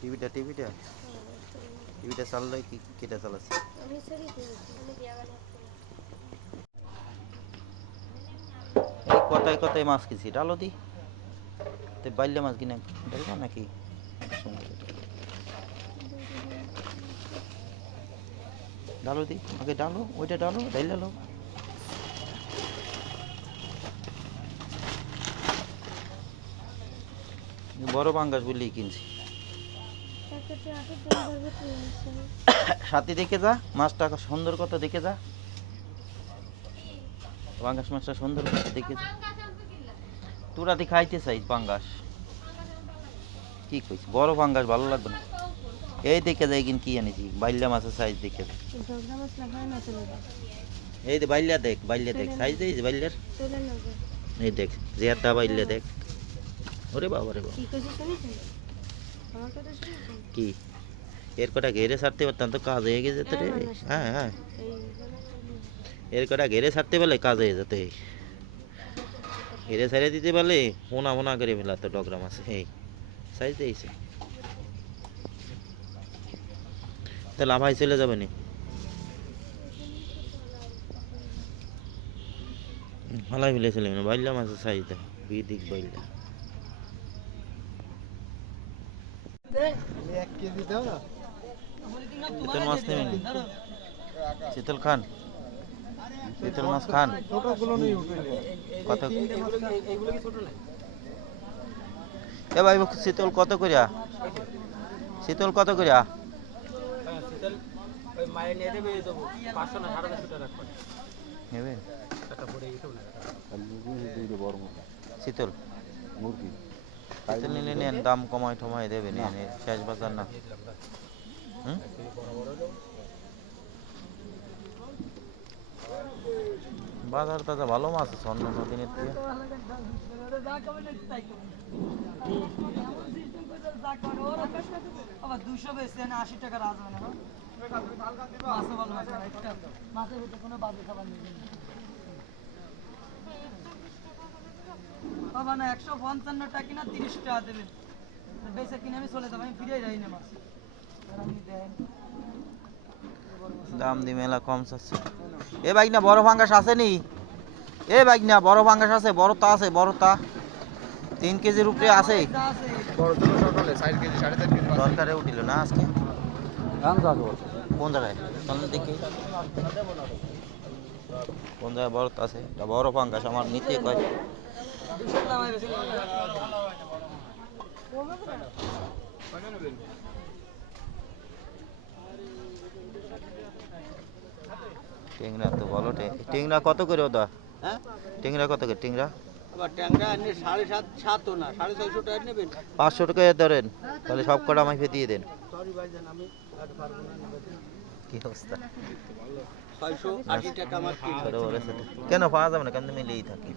টিভিটা টিভিটা টিভিটা চাললে কি কেটা চালাচ্ছে এই কথায় কথায় মাছ কিনছি ডালো দি তো বাইলে মাছ কিনে ডালবা নাকি ডালো দি আগে ডালো ওইটা ডালো ডাইলালো বড় পাঙ্গাস বললেই কিনছি সাথে দেখে যা মাছটা সুন্দর কথা দেখে যা পাঙ্গাস মাছটা সুন্দর কথা দেখে যা তোরা দি খাইতে চাই পাঙ্গাস কি কইস বড় পাঙ্গাস ভালো লাগবে না এই দেখে যাই কিন কি আনিছি বাইল্লা মাছের সাইজ দেখে যা এই যে বাইল্লা দেখ সাইজ দেই বাইল্লার এই দেখ জেয়াদা বাইল্লা দেখ ওরে বাবা রে বাবা কি এর কটা ঘেরে ছাড়তে পারতাম তো কাজ হয়ে গেছে রে হ্যাঁ হ্যাঁ এর কটা ঘেরে ছাড়তে পারলে কাজ হয়ে যেত ঘেরে ছাড়িয়ে দিতে পারলে হোনা হোনা করে ফেলা তো ডগরা মাছ এই সাইজ দিয়েছে তা লাভাই চলে যাবে নি ভালাই ফেলে চলে না বাইল্লা মাছের সাইজ দেখ বিদিক বাইল্লা শীতল মাছ নেবেন শীতল খান শীতল মাছ খান কত এ ভাই শীতল কত করিয়া শীতল কত করিয়া শীতল মুরগি শীতল নিলে নেন দাম কমায় টমায় দেবে নেন শেষ বাজার না বাজার তাজা ভালো মাছ আছে অন্য অন্য দিনের থেকে বাবা না 155 টাকা না 30 টাকা দেবেন বেচে কিনে আমি চলে যাব আমি ফিরে যাই না মাছ দাম দি মেলা কম চাচ্ছে এ বাইক না বড় ফাঙ্গাস আছে নি এ বাইক না বড় ফাঙ্গাস আছে বড় তা আছে বড় তা 3 কেজির উপরে আছে সকালে 4 কেজি 3.5 কেজি দরকারে উঠিল না আজকে কোন জায়গায় চলেন দেখি কোন জায়গায় বড় তা আছে এটা বড় ফাঙ্গাস আমার নিতে কয় টেংরা তো বলো টেংরা কত করে ওটা হ্যাঁ টেংরা কত করে টেংরা ট্যাংরা আপনি 7.5 তো না 650 টাকা নেবেন 500 টাকা ধরেন তাহলে সব কটা আমাকে দিয়ে দেন সরি ভাইজান আমি আর পারবো না কি অবস্থা 680 টাকা আমার কি কেন পাওয়া যাবে না কেন মিলেই থাকি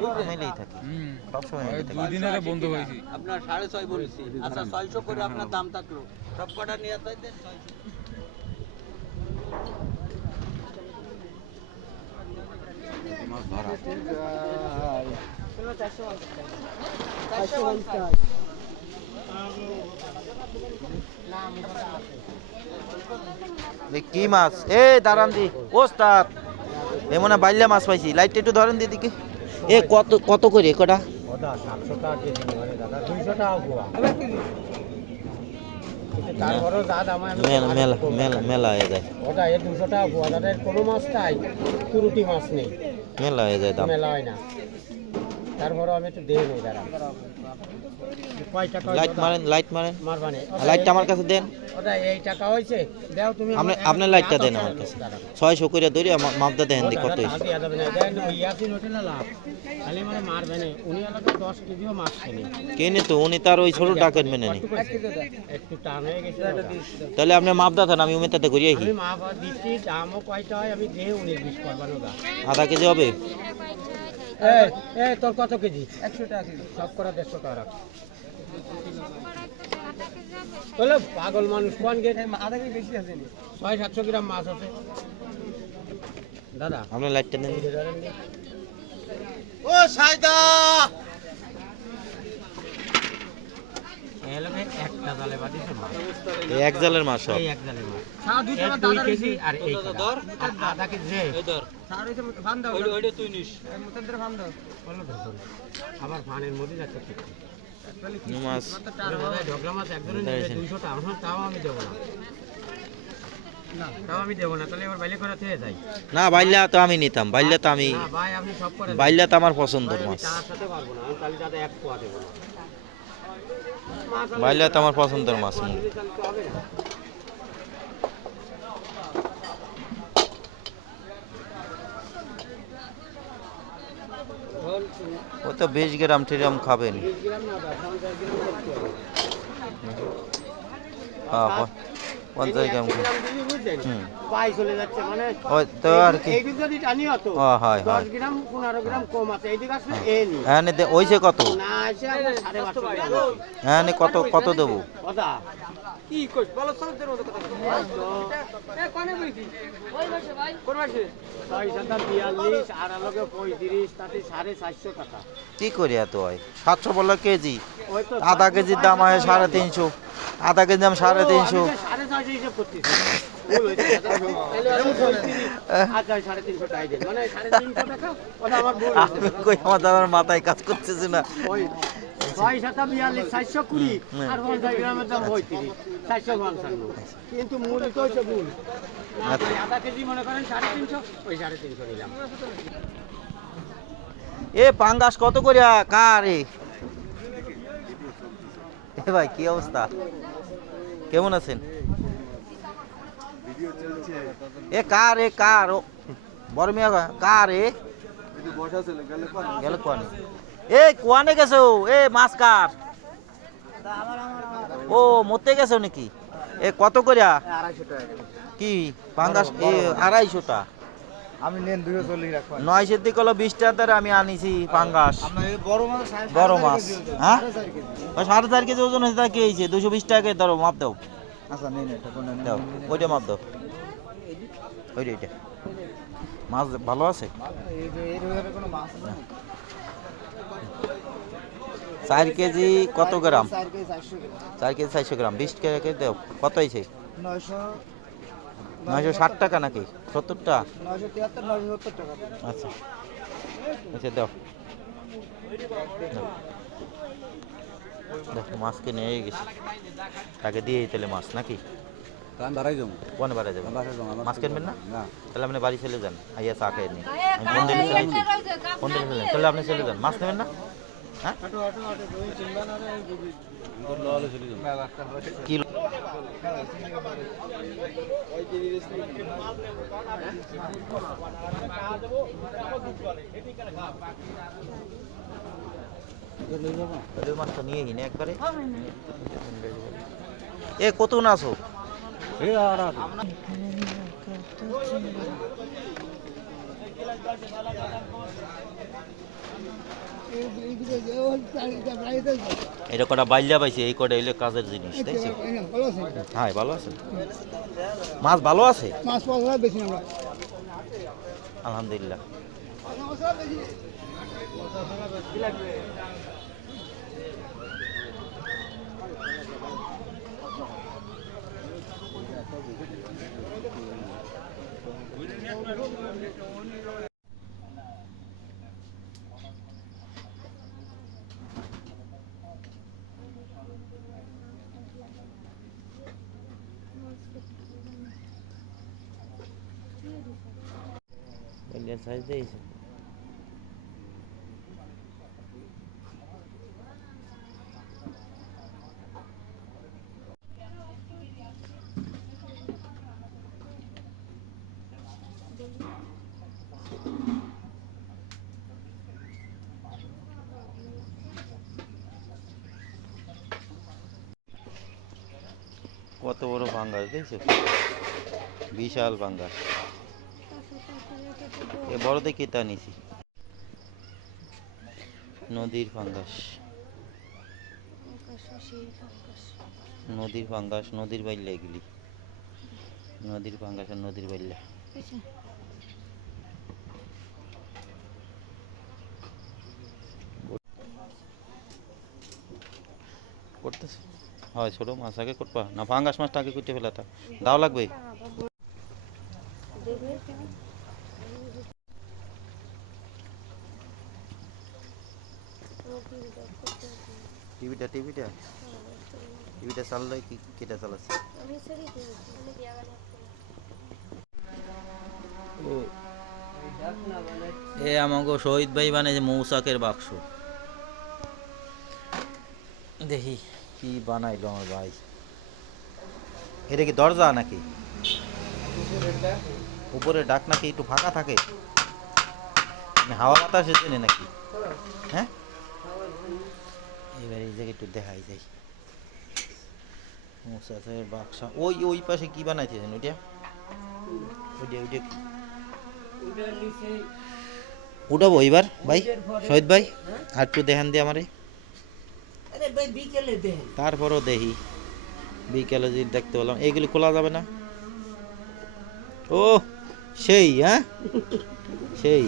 সবসময় মিলেই থাকি 2 দিন আগে বন্ধ হয়েছে আপনার 650 বলেছি আচ্ছা 600 করে আপনার দাম থাকলো সব কটা নিয়ে তাই দেন 600 মাছ ধরা কি মাছ এ দাঁড়ান দি ওস্তাদ এমন বাইল্লা মাছ পাইছি লাইটটা একটু ধরেন দি দিকে এ কত কত করে কটা 700 টাকা কেজি মানে দাদা 200 টাকা গোয়া তারপরে দাদা আমি মেলা মেলা মেলা হয়ে যায় ওটা 200 টাকা গোয়া দাদা কোনো মাছ তাই তুরুটি মাছ নেই মেলা হয়ে যায় দাম মেলা হয় না তারপরে আমি একটু দেই নেই দাদা কয় টাকা লাইট মারেন মারবানে লাইটটা আমার কাছে দেন ওটা এই টাকা হইছে দাও তুমি আপনি লাইটটা দেন আমার কাছে 600 করে ধরে মাপটা দেন দি কত হইছে দিয়া যাবে না দেন ইয়াসিন হোটেলে লাভ খালি মানে মারবে না উনি আলাদা 10 কেজিও মাছ কিনে তো উনি তার ওই ছোট টাকা মেনে নি একটু টান হয়ে গেছে তাহলে আপনি মাপটা দেন আমি উমেতাতে ঘুরে আইছি আমি মাপ দিচ্ছি দামও কয়টা হয় আমি দেই 19-20 করবানো দা আধা কেজি হবে এই তোর কত কেজি 100 টাকা কেজি সব করে 150 টাকা রাখ বলে পাগল মানুষ কোন গেট আধা কেজি বেশি আছে নি 600-700 গ্রাম মাছ আছে দাদা আপনি লাইটটা দেন ও সাইদা জালে বাঁধিয়েছে মাছ। এই এক জালের মাছ সব এই এক জালের মাছ। সারা দুই এই টাকা 2 দাদা কেজি রইছে আর এই কটা। আর আধা কেজি যে সারা রইছে ফান দাও ওইটা তুই নিস মুতেন্দ্র ফান দাও বলো তো ধরুন। আবার ফানের মধ্যে যাচ্ছে ঠিক। এই মাছ ঢোকলা মাছ একজনের নেবে 200 টাকা, আমার তাও আমি দেবো না। তাও আমি দেবো না, তাহলে এবার বাইলে করে থেকে যাই। না বাইল্লা তো আমি নিতাম, বাইল্লা তো আমি, না ভাই আপনি সব করে দেন। বাইল্লা তো আমার পছন্দের ভাই, আমি মাছ, তার সাথে পারবো না, আমি তাহলে তাতে এক পোয়া দেবো না। বাইল্লা তো আমার পছন্দের মাছ। দিলে তাহলে তো হবে না। ও তো 20 গ্রাম টিরাম খাবেন। 20 গ্রাম না, 50 গ্রাম করতে হবে। হ্যাঁ 50 গ্রাম। 100 গ্রাম দিবি বুঝলেন? হুম। পাই চলে যাচ্ছে মানে ওই তো আর কি। এইদিক যদি টানি হতো ও হয় হয়। 10 গ্রাম 15 গ্রাম কম আছে, এইদিক আসলে এ নি হ্যাঁ নে ওইছে কত? না এসে আপনার 550 গ্রাম আছে। হ্যাঁ নে কত কত দেবো? কথা কি কইছ বলো সরদের মতো কথা এ কোনে বইছি ওই বসে ভাই কোন বসে 642 আর আলোকে 35 তাতে 450 টাকা। কি করি এত হয়? 700 বলে কেজি, ওই তো আধা কেজির দাম হয় 350, আধা কেজির দাম 350। 650 হিসাব করতেছি। ভুল হয়েছে দাদা। তাহলে আমি 35 আচ্ছা 350 টাকা দেন, মানে 350 টাকা ওটা আমার ভুল হয়েছে আমি কই আমার মাথায় কাজ করতেছে না। ওই 642 420 আর 50 গ্রামের দাম 35 455, কিন্তু মূল তো হচ্ছে ভুল। না, ভাই, আধা কেজি মনে করেন 350, ওই 350 নিলাম। এ পাঙ্গাস কত করিয়া কার এ? এ ভাই কি অবস্থা, কেমন আছেন? এ কার এ কার ও বড় মিয়া কার এ গেল কোয়ানে? এ কোয়ানে গেছো? এ মাছ কার? ও মরতে গেছো নাকি? এ কত করিয়া 250 টাকা। কি পাঙ্গাস? এ 250টা। আমি নেন 240 রাখো 900 দিকে হলো 20 টাকার আমি আনিছি পাঙ্গাস, আমরা এই বড় মাছ বড় মাছ। হ্যাঁ 4.5 কেজি ওজন হয়েছে, তা কি হয়েছে? 220 টাকা ধরো, মাপ দাও, আচ্ছা নেন এটা কোন দাও ওইটা মাপ দাও, ওইটা মাছ ভালো আছে। এই যে এর ভিতরে কোনো মাছ আছে 4 কেজি কত গ্রাম? 4 কেজি 400 গ্রাম 4 কেজি 400 গ্রাম, 20 টাকা দাও। কত হয়েছে? 960 টাকা নাকি 70টা? 973 970 টাকা। আচ্ছা আচ্ছা দাও দেখো মাছ কিনে নিয়ে গেছি, তাকে দিয়েই তাহলে মাছ নাকি কান বাড়াই যাবো কোনে বাড়া যাবে? বাসা যাবো মাছ কিনবেন না? না তাহলে আপনি বাড়ি চলে যান, আইয়া চা খেয়ে নিন। আমি ফোন দিলে চলে আসি, ফোন দিলে চলে যান। তাহলে আপনি চলে যান, মাছ নেবেন না? হ্যাঁ কিলো তাহলে মাছটা নিয়ে গিয়ে একবারে। এ কত না আছো? এটা কটা বাইল্লা পাইছে, এই কটা এলে কাজের জিনিস, দেখছি। হ্যাঁ ভালো আছে, মাছ ভালো আছে মাছ পাওয়া বেশি আমরা আলহামদুলিল্লাহ। বাইল্লার সাইজ দিয়েছে। কত বড় পাঙ্গাস দেখছো, বিশাল পাঙ্গাস। এ বড় দেখে তা নিছি, নদীর পাঙ্গাস, নদীর পাঙ্গাস, নদীর বাইল্লা এগুলি, নদীর পাঙ্গাস আর নদীর বাইল্লা। করতেছে হয় ছোট মাছ আগে করবা না ফাঙ্গাস মাছটা আগে কুটে ফেলাতা দাও লাগবে টিভিটা টিভিটা টিভিটা চাললে কি কেটা চালাচ্ছে ও এ আমাকে শহীদ ভাই বানিয়েছে মৌসাকের বাক্স দেখি কি বানাইলো আমার ভাই এটা কি দরজা নাকি উপরে ডাক নাকি একটু ফাঁকা থাকে মানে হাওয়া বাতাস এসে নাকি হ্যাঁ এবার এই জায়গায় একটু দেখাই যাই মৌসাকের বাক্স ওই ওই পাশে কি বানাইতেছেন ওইটা ওইটা ওইটা কি উঠাবো এবার ভাই শহীদ ভাই আর একটু দেখান দিয়ে আমারে তারপরও দেখি বিকেলে যদি দেখতে পেলাম এইগুলি খোলা যাবে না ও সেই হ্যাঁ সেই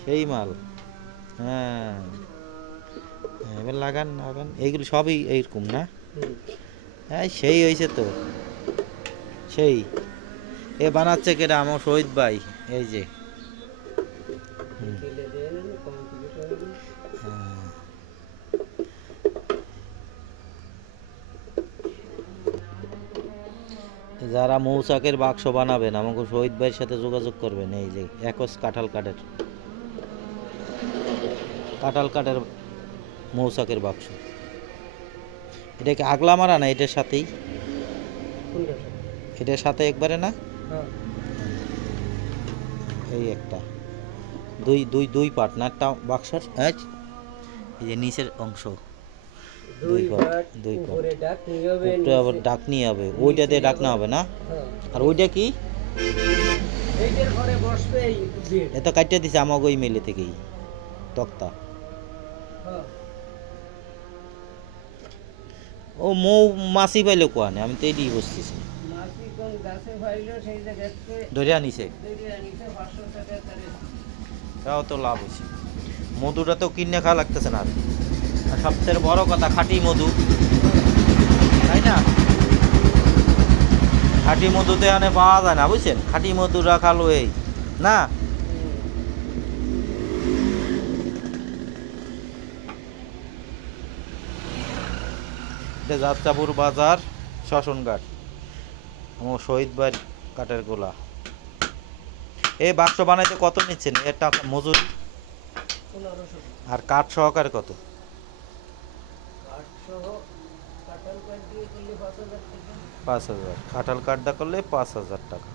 সেই মাল হ্যাঁ এবার লাগান লাগান এইগুলি সবই এইরকম না হ্যাঁ সেই হয়েছে তো সেই এ বানাচ্ছে কেটা আমার শহীদ ভাই এই যে যারা মৌচাকের বাক্স বানাবেন আমাকে শহীদ ভাইয়ের সাথে যোগাযোগ করবেন এই যে একস কাঁঠাল কাঠের মৌচাকের বাক্স এটা কি আগলা মারা না এটার সাথেই এটার সাথে একবারে না এই একটা দুই দুই দুই পার্ট না একটা বাক্সর এই যে নিচের অংশ দুই পার্ট উপরে আবার ডাকনি হবে ওইটা দিয়ে ডাকনা হবে না আর ওইটা কি এত কাটিয়ে দিছে আমাকে ওই মেলে থেকেই তক্তা ও মৌ মাছি পাইলে কোয়ানে আমি তো এইটাই বসতেছি ধরে আনিছে তাও তো লাভ হয়েছে মধুটা তো কিনে খাওয়া লাগতেছে না আর সবথেকে বড় কথা খাঁটি মধু তাই না খাঁটি মধুতে আনে পাওয়া যায় না বুঝছেন খাঁটি মধু রাখালো এই না এটা যাত্রাপুর বাজার শ্মশানঘাট আমার শহীদ ভাইয়ের কাঠের গোলা এই বাক্স বানাইতে কত নিচ্ছেন এর টাকা মজুরি আর কাঠ সহকারে কত 5,000 কাঁঠাল কাঠটা করলে 5,000 টাকা